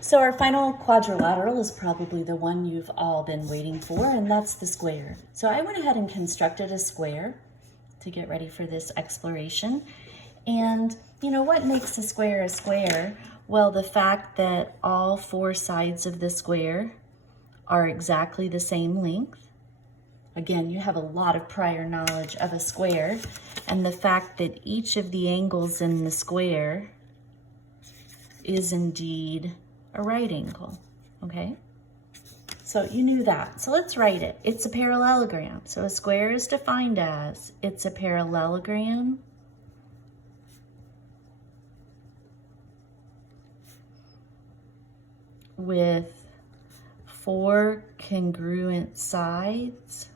So our final quadrilateral is probably the one you've all been waiting for, and that's the square. So I went ahead and constructed a square to get ready for this exploration. And you know what makes a square a square? Well, the fact that all four sides of the square are exactly the same length. Again, you have a lot of prior knowledge of a square, and the fact that each of the angles in the square is indeed a right angle, okay? So you knew that. So let's write it. It's a parallelogram. So a square is defined as, it's a parallelogram with four congruent sides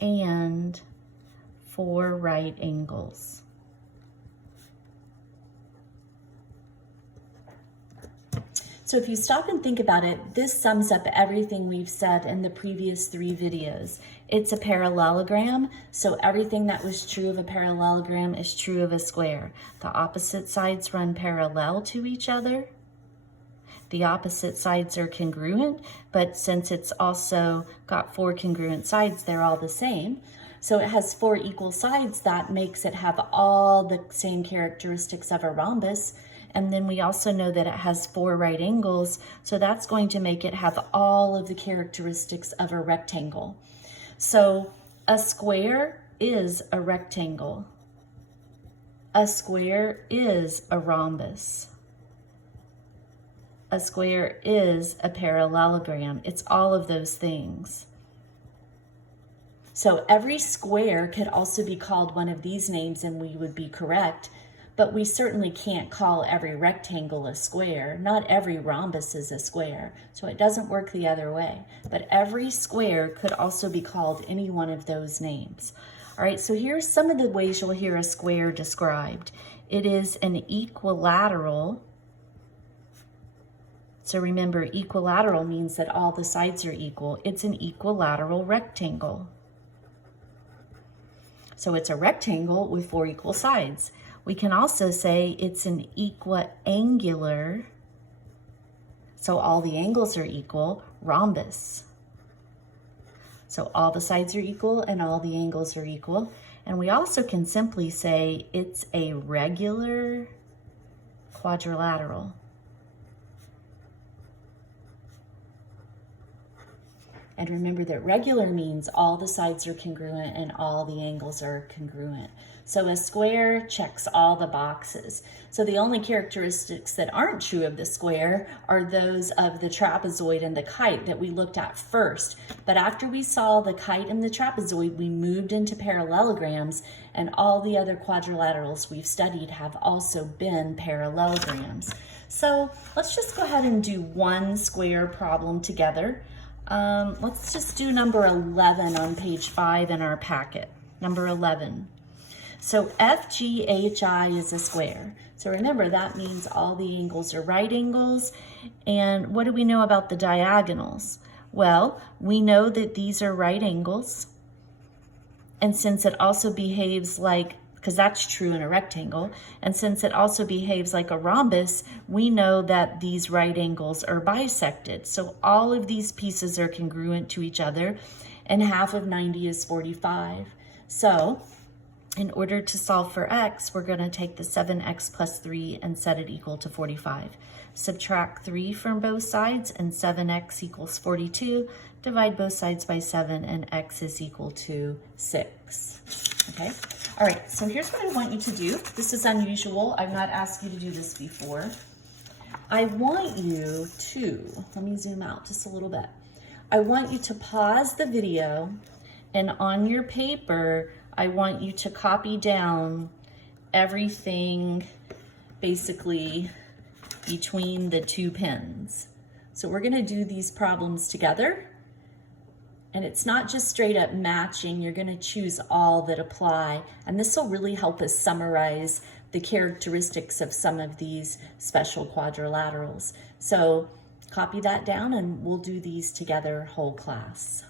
and four right angles. So if you stop and think about it, this sums up everything we've said in the previous 3 videos. It's a parallelogram, so everything that was true of a parallelogram is true of a square. The opposite sides run parallel to each other. The opposite sides are congruent, but since it's also got 4 congruent sides, they're all the same. So it has 4 equal sides. That makes it have all the same characteristics of a rhombus. And then we also know that it has 4 right angles, so that's going to make it have all of the characteristics of a rectangle. So a square is a rectangle. A square is a rhombus. A square is a parallelogram. It's all of those things. So every square could also be called one of these names and we would be correct. But we certainly can't call every rectangle a square. Not every rhombus is a square, so it doesn't work the other way. But every square could also be called any one of those names. All right, so here's some of the ways you'll hear a square described. It is an equilateral. So remember, equilateral means that all the sides are equal. It's an equilateral rectangle. So it's a rectangle with 4 equal sides. We can also say it's an equiangular, so all the angles are equal, rhombus. So all the sides are equal and all the angles are equal. And we also can simply say it's a regular quadrilateral. And remember that regular means all the sides are congruent and all the angles are congruent. So a square checks all the boxes. So the only characteristics that aren't true of the square are those of the trapezoid and the kite that we looked at first. But after we saw the kite and the trapezoid, we moved into parallelograms, and all the other quadrilaterals we've studied have also been parallelograms. So let's just go ahead and do one square problem together. Let's just do number 11 on page 5 in our packet. Number 11. So FGHI is a square. So remember, that means all the angles are right angles. And what do we know about the diagonals? Well, we know that these are right angles. And since it also behaves like, because that's true in a rectangle, and since it also behaves like a rhombus, we know that these right angles are bisected. So all of these pieces are congruent to each other, and half of 90 is 45. So in order to solve for x, we're going to take the 7x plus 3 and set it equal to 45. Subtract 3 from both sides, and 7x equals 42. Divide both sides by 7, and x is equal to 6. Okay? All right, so here's what I want you to do. This is unusual. I've not asked you to do this before. I want you to, let me zoom out just a little bit. I want you to pause the video, and on your paper, I want you to copy down everything basically between the 2 pins. So we're gonna do these problems together. And it's not just straight up matching, you're gonna choose all that apply. And this will really help us summarize the characteristics of some of these special quadrilaterals. So copy that down and we'll do these together whole class.